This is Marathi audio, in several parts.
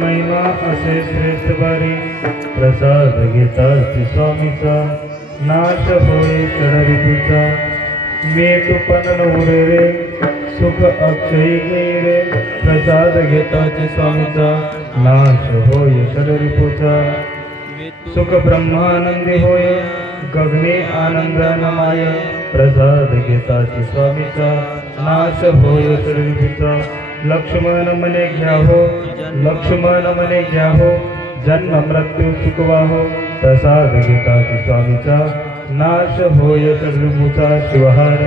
महिमा असे श्रेष्ठ बारी प्रसाद घेता स्वामीचा नाश होय षडरिपूचा मी तुपन उरे रे सुख अक्षयी घेई रे प्रसाद घेता स्वामीचा नाश होय षडरिपूचा सुख ब्रह्मानंदी होय गगने आनंद नमाय प्रसाद घेता स्वामीचा नाश होय षडरिपूचा लक्ष्मण मने घ्या हो लक्ष्मण मने घ्या हो जन्म मृत्यू चुकवा हो प्रसाद घेता स्वामीचा नाश होय षडरिपूचा शिवहर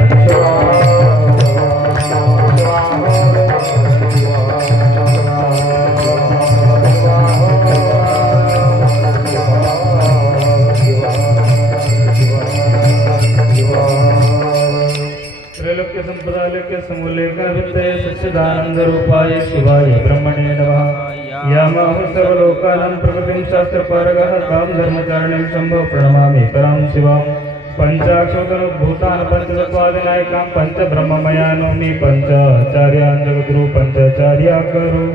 संपदालक्य समूलेकाभित्तये सच्चिदानंद रूपाय शिवाय ब्रह्मणे नमः यामाहु सर्वलोकानां प्रकृतिं शास्त्रपारगः काम धर्मचारिणीं शम्भो प्रणमामि करां शिवां पंचाक्षरभूतान् पंचतत्त्वादिनायकां पंचब्रह्ममया नौमि पंचाचार्यान् जगद्गुरु पंचाचार्या करो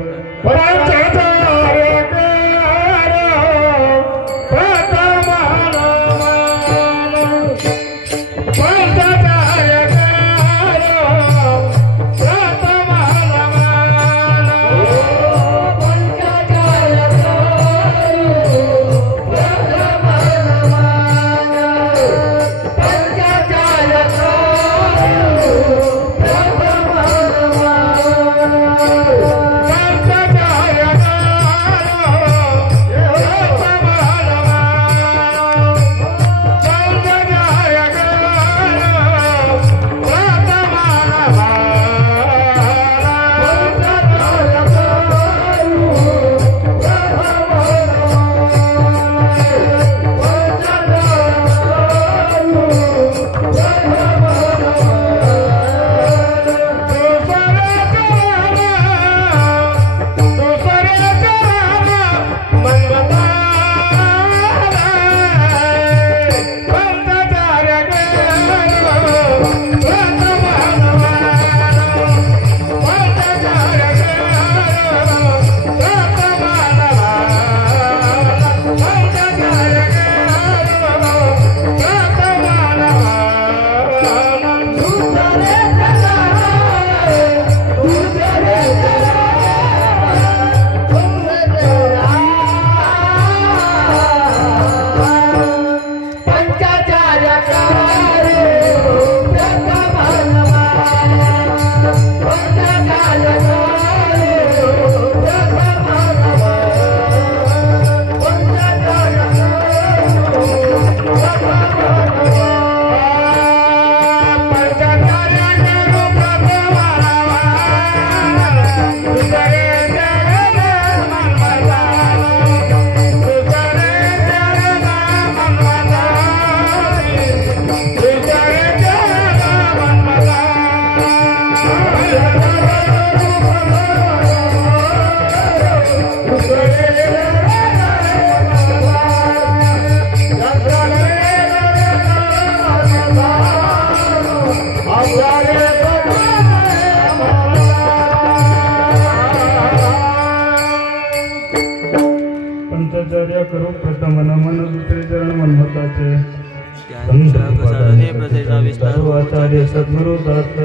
आचार्य सद्गुरु दत्त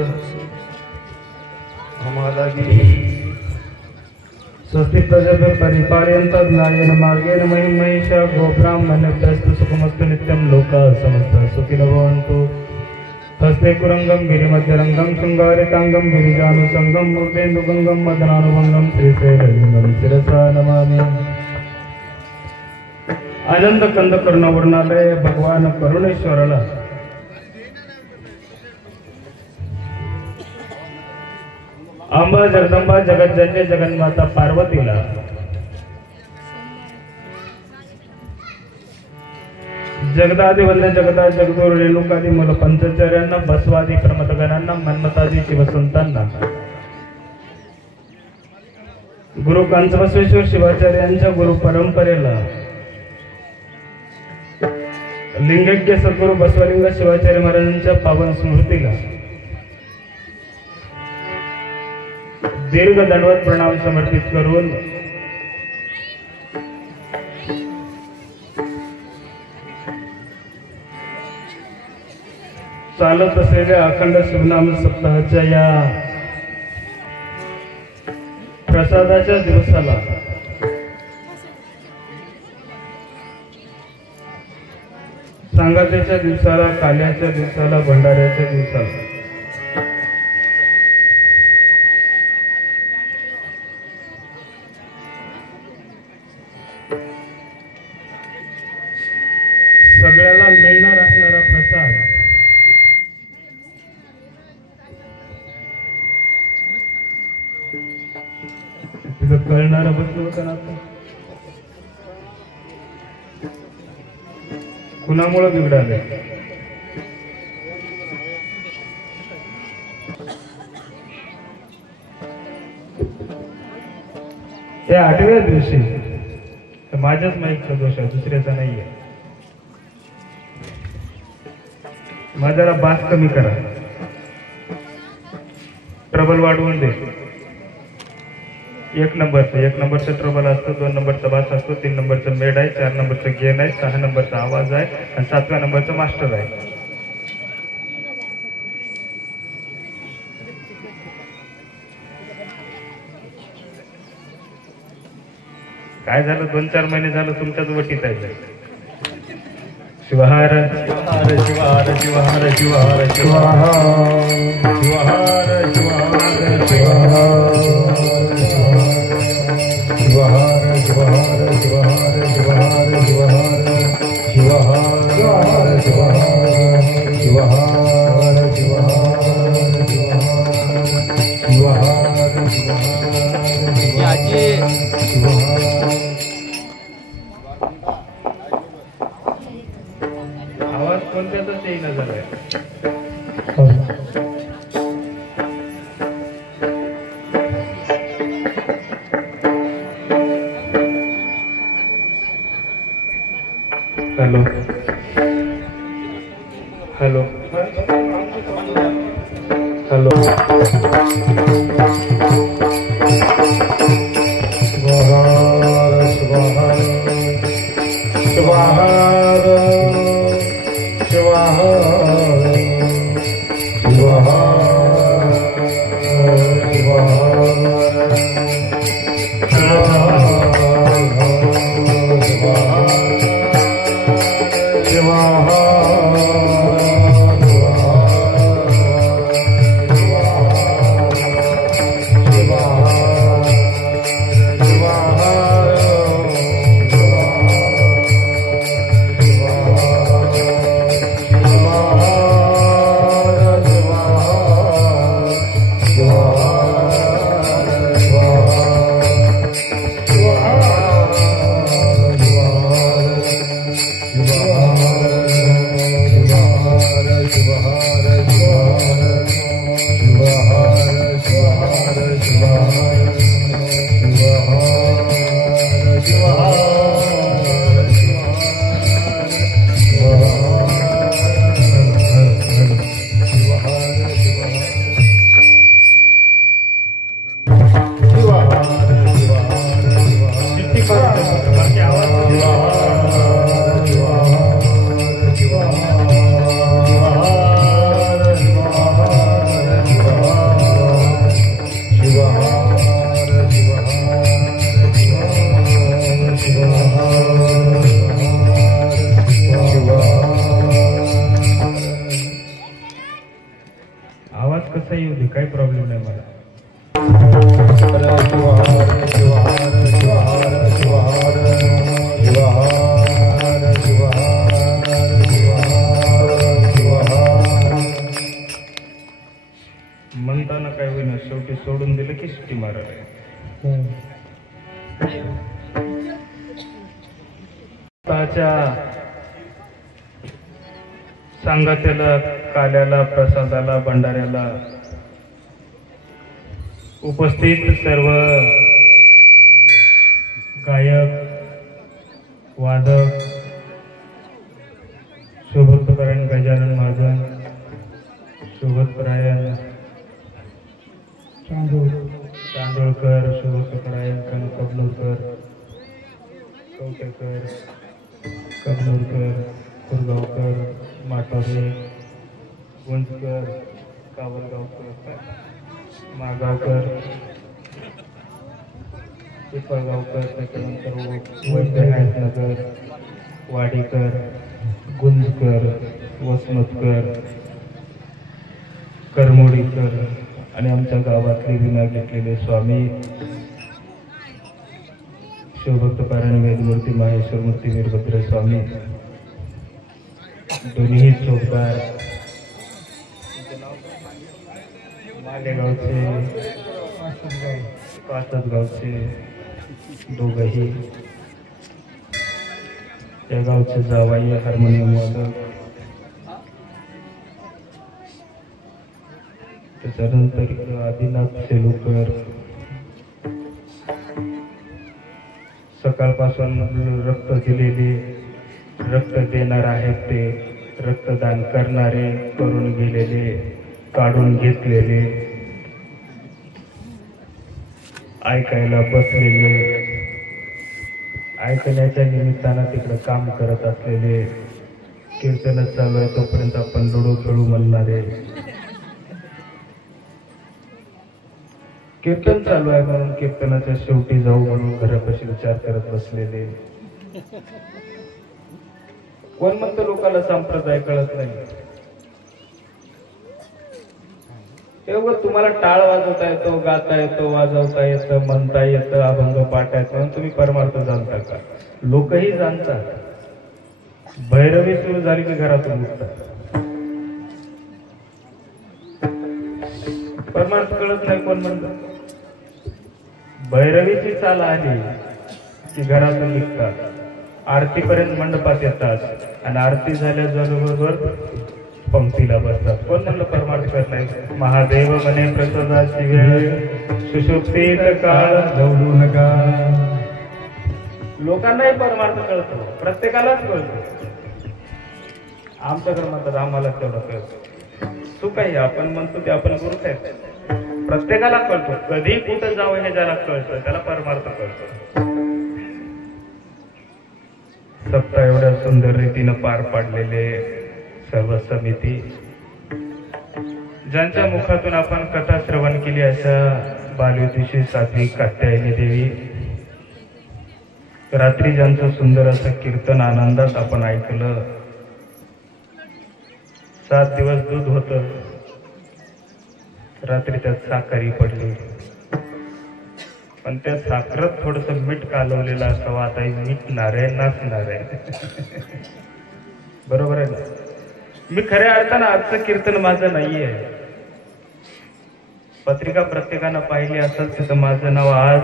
हमारा स्वस्ति प्रजभ्य परिपालयन्त ज्ञानेन मार्गेण महिषा गोब्राह्मण्यभ्यस्तु सुखमस्तु नित्यं लोकाः समस्तः सुखिनो भवन्तु हस्ते कुरंगम गिरिमध्यरंगम शृंगारितांगम गिरिजानुसंगम मूर्तेन्दुगंगम मदनानुभंगम श्रीशैललिंगम शिरसा नमामि। आनंद कंद करुणा वर्णालय भगवान करुणेश्वराला अंबा जगदंबा जगज्जननी जगन्माता पार्वतीला जगदादि वंदे जगदा जगदुरु रेणुकादि मूल पंचाचार्यांना बसवादी प्रमथगणांना मन्मतादी शिवसंतांना गुरु कांचबसवेश्वर शिवाचार्य यांच्या गुरु परंपरेला लिंगज्ञ सद्गुरु बसवलिंग शिवाचार्य महाराजांच्या पावन स्मृतीला दीर्घ दंडवत प्रणाम समर्पित करून चालत असलेल्या अखंड शिवनाम सप्ताहाच्या या प्रसादाच्या दिवसाला सांगात्याच्या दिवसाला, काल्याच्या दिवसाला, भंडाऱ्याच्या दिवसाला सगळ्याला मिळणार असणारा प्रसाद तिथं कळणारा बसलं होतं ना. आता कुणामुळे बिघडाले? या 8व्या दिवशी माझ्याच माईकचा दोष आहे, दुसऱ्याचा नाहीये. माझा जरा बास कमी करा, ट्रबल वाढवून दे. 1 नंबरचा ट्रबल असतो, 2 नंबरचा बास असतो, 3 नंबरचा मेड आहे, 4 नंबरचा गेन आहे, 6 नंबरचा आवाज आहे आणि 7व्या नंबरचा मास्टर आहे. काय झालं, 2-4 महिने झालं तुमच्याच वटीत आहे. शिवहार शिवहार शिवहार शिवहार शिवहार शिवहार शिवहार शिवहार शिवहार शिवहार शिवहार शिवहार आवाज कोणत्याचाच येईना झालाय. हॅलो हॅलो हॅलो आवाज कसा येऊ दे, काही प्रॉब्लेम नाही मला. म्हणताना काय होईना, शेवटी सोडून दिलं की शिट्टी मारायला. सांगात्याला, काल्याला, प्रसादाला, भंडाऱ्याला उपस्थित सर्व गायक, वादक, शोभतपरायण गजानन महाजन, शोभतपरायण कुटेकर, कबनूरकर, कुरगावकर, माटोरे, गुंजकर, कावलगावकर, मागावकर, पिपळगावकर, त्याच्यानंतर वैद्यनाथनगर, वाडीकर, गुंजकर, वसमतकर, करमोडीकर आणि आमच्या गावातले विना घेतलेले स्वामी शिवभक्त पारायण वेदमूर्ती माहेश्वर मूर्ती वीरभद्र स्वामी, दोन्ही चौकदार, मालेगावचे, पाचसगावचे दोघंही, त्या गावचे जावाई हार्मोनियम वादक, त्याच्यानंतर आदिनाथ सेलूकर, सकाळपासून रक्त दिलेले, रक्त देणार आहेत ते, रक्तदान करणारे, करून गेलेले, काढून घेतलेले, ऐकायला बसलेले, ऐकण्याच्या निमित्तानं तिकडं काम करत असलेले, कीर्तन चालू आहे तोपर्यंत आपण लुडो खेळू म्हणणारे, कीर्तन चालू आहे म्हणून कीर्तनाच्या शेवटी जाऊ म्हणून घरापाशी विचार करत बसलेले, कोण म्हणतं लोकांना संप्रदाय कळत नाही. तेव्हा तुम्हाला टाळ वाजवता येतो, गाता येतो, वाजवता येतं, म्हणता येतं, अभंग पाठ येतो म्हणून तुम्ही परमार्थ जाणता का? लोकही जाणतात. भैरवी सुरू झाली की घरातून उठतात. परमार्थ कळत नाही कोण म्हणतं. भैरवीची चाल आली की घरातून निघतात, आरतीपर्यंत मंडपात येतात आणि आरती झाल्याबरोबर पंक्तीला बसतात. कोण म्हणलं परमार्थ करत नाही? महादेव म्हणे प्रसादाची वेळ, सुषुप्तीत काळ दौडू नका. लोकांनाही परमार्थ कळतो, प्रत्येकालाच कळतो. आमच्याकडे म्हणतात आम्हाला तेवढं कळतं. चूक आहे, आपण म्हणतो ते आपण गुरु आहेत. प्रत्येकाला कळतो, कधी कुठं जावं हे ज्याला कळतं त्याला परमार्थ कळतो. सप्ताह एवढ्या सुंदर रीतीनं पार पाडलेले सर्व समिती, ज्यांच्या मुखातून आपण कथा श्रवण केली अशा बालयुतीशी साध्वी कात्यायनी देवी, रात्री ज्यांचं सुंदर असं कीर्तन आनंदात आपण ऐकलं. 7 दिवस दूध होतं, रात्री त्यात साखरही पडली, पण त्या साखरात थोडस मीठ कालवलेलं असावं. आता मिटणार आहे, नाचणार आहे. बरोबर आहे ना? मी खऱ्या अर्थानं आजचं कीर्तन माझं नाहीये. पत्रिका प्रत्येकानं पाहिली असेल तिथं माझं नाव आज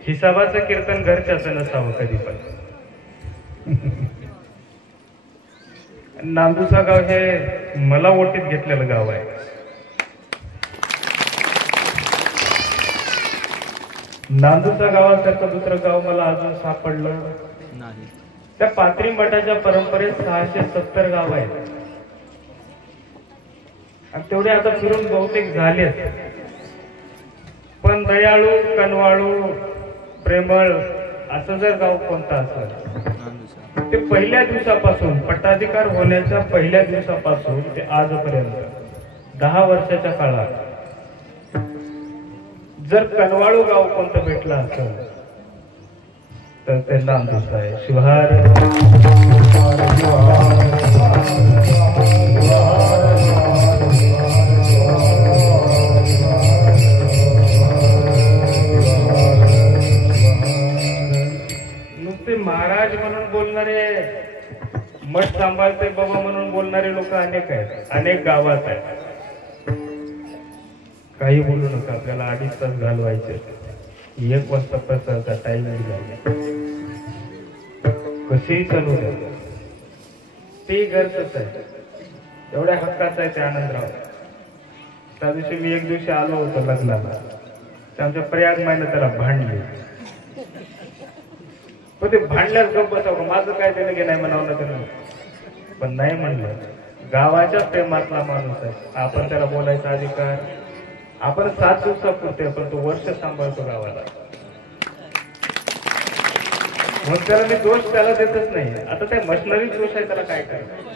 हिसाबाचं कीर्तन घरच्याचं नसावं कधी पण. नांदुसा गाव हे मला ओटीत घेतलेलं गाव आहे. नांदुसा गावासारखं दुसरं गाव मला अजून सापडलं नाही. त्या पाथरी मठाच्या परंपरेत 670 गाव आहेत आणि तेवढे आता फिरून बहुतेक झालेत. पण दयाळू, कनवाळू, प्रेमळ असं जर गाव कोणतं असेल ते पहिल्या दिवसापासून, पट्टाधिकार होण्याच्या पहिल्या दिवसापासून ते आजपर्यंत 10 वर्षाच्या काळात जर कनवाळू गाव कोणतं भेटलं असेल तर ते नांदुसा आहे. शिवहार. नुसते महाराज म्हणून बोलणारे, मठ सांभाळते बाबा म्हणून बोलणारे लोक अनेक आहेत, अनेक गावात आहेत. काही बोलू नका, आपल्याला 2.5 तास घालवायचे. 1 वाजता प्रसारचा टाइमिंग झाला, कसेही चालू द्या, ते गरजच आहे. एवढ्या हक्काचं आहे ते आनंदराव. त्या दिवशी मी एक दिवशी आलो होतो लग्नाला, आमच्या प्रयाग मायनं त्याला भांडले. पण ते भांडल्यास गप्प बसावं, माझं काय देणं घे नाही म्हणावं ना त्यानं. पण नाही म्हणलं, गावाच्या प्रेमातला माणूस आहे, आपण त्याला बोलायचा अधिकार. आपण 7 दिवसापुरते, पण तो वर्ष सांभाळतो गावाला. मग त्याला मी दोष त्याला देतच नाही. आता त्या मशनरी दोष आहे, त्याला काय करायचं?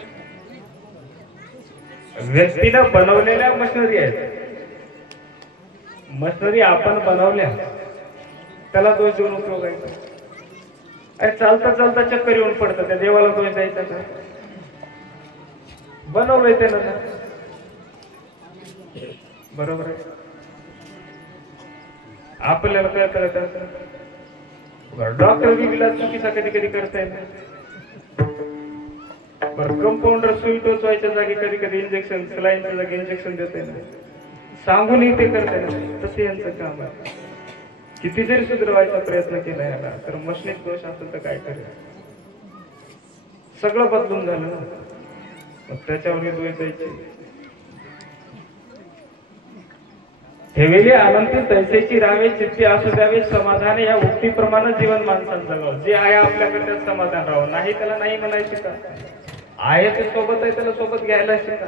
व्यक्तीनं बनवलेल्या मशनरी आहेत. मशनरी आपण बनवल्या, त्याला दोष देऊन उपयोग आहे? अरे चालता चालता चक्कर येऊन पडतं, त्या देवाला दोष द्यायचा का? बनवलंय त्यानं, बरोबर आहे. आपल्याला काय करत डॉक्टर बिला चुकीचा कधी कधी करताय ना. बरं कंपाऊंडर सुई टोचवायच्या जागी कधी कधी इंजेक्शन, सलाईनच्या जागी इंजेक्शन देत ना. सांगूनही ते करताय ना. तसे यांचं काम आहे. किती जरी सुधारवायचा प्रयत्न केला याला, तर मशनीत दोष असेल तर काय करेल? सगळं बदलून झालं ना. मग त्याच्यावर दोष द्यायचे. ठेवेली आनंदी तैसेची राहावे, चित्ती असू द्यावे समाधान, या उक्तीप्रमाणे जीवन माणसानं जगावं. जे आहे आपल्याकडे त्यात समाधान राहावं. नाही त्याला नाही म्हणायचे का? आहे ते सोबत आहे, त्याला सोबत घ्यायला शिका.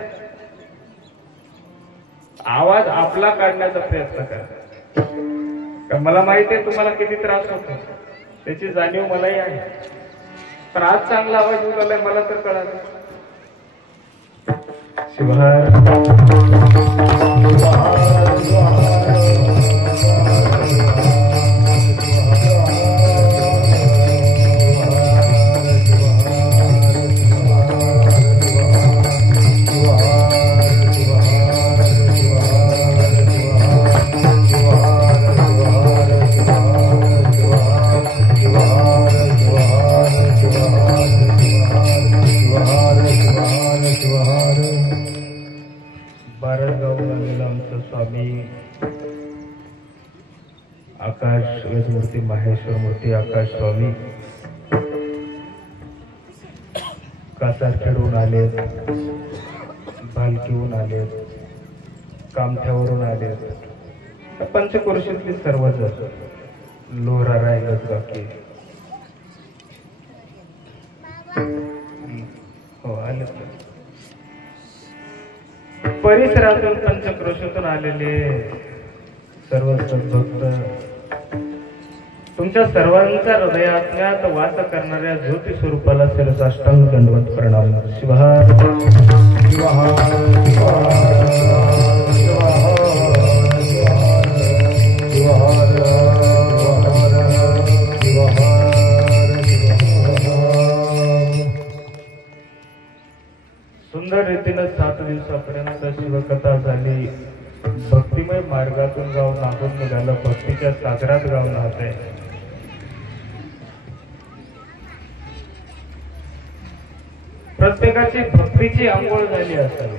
आवाज आपला काढण्याचा प्रयत्न करा. मला माहिती आहे तुम्हाला किती त्रास होतो, त्याची जाणीव मलाही आहे. पण आज चांगला आवाज येऊ लागलाय मला तर कळालं. आकाश वेदमूर्ती माहेश्वर मूर्ती आकाश स्वामी कासारखेडून आलेत, भालकीहून आलेत, कामठ्यावरून आलेत. पंचक्रोशीतली सर्वजण लोहरा राहिलंच बाकी. हो आलेत. परिसरातून पंचक्रोशीतून आलेले सर्व सद्भक्त तुमच्या सर्वांच्या हृदयात वास करणाऱ्या ज्योती स्वरूपाला शिरसाष्टांग दंडवत प्रणाम. शिवहार सुंदर रीतीने 7 दिवसापर्यंत शिवकथा झाली. भक्तिमय मार्गातून गाव नाहून निघालं, भक्तीच्या सागरात गाव नाहत आहे. प्रत्येकाची भक्तीची आंघोळ झाली असावी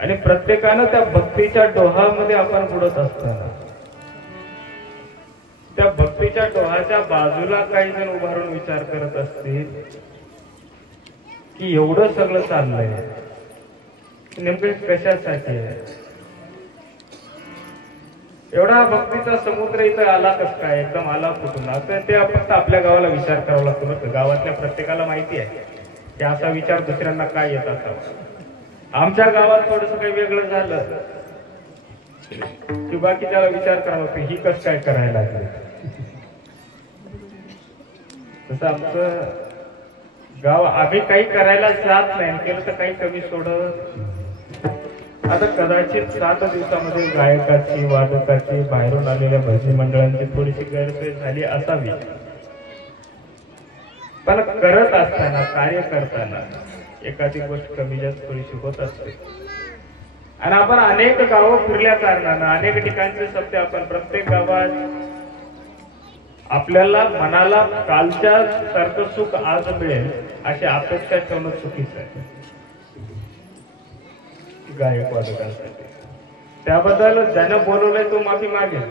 आणि प्रत्येकानं त्या भक्तीच्या डोहामध्ये आपण बुडत असताना त्या भक्तीच्या डोहाच्या बाजूला काही जण उभारून विचार करत असतील की एवढं सगळं चाललंय नेमकं कशासाठी आहे? एवढा भक्तीचा समुद्र इथं आला कस काय? एकदम आला कुठून? आता ते फक्त आपल्या गावाला विचार करावा लागतो बरं. गावातल्या प्रत्येकाला माहिती आहे की असा विचार दुसऱ्यांना काय येत असावा. आमच्या गावात थोडस काही वेगळं झालं की बाकी त्याला विचार करावा लागतो ही कस काय करायला लागली. तसं आमचं गाव आम्ही काही करायला जात नाही, केलं तर काही कमी सोडत. आता कदाचित 7 दिवसामध्ये गायकाची, वादकाची, बाहेरून आलेल्या भजनी मंडळांची थोडीशी गैरसोय झाली असावी. पण करत असताना, कार्य करताना एखादी गोष्ट कमी जास्त थोडीशी होत असते. आणि आपण अनेक गावं फिरल्या कारणानं अनेक ठिकाणचे सत्य आपण प्रत्येक गावात आपल्याला मनाला कालच्या सारखं सुख आज मिळेल अशी अपेक्षा ठेवणं चुकीचं आहे गायक वादकांसाठी. त्याबद्दल ज्यानं बोलवलंय तो माफी मागेल.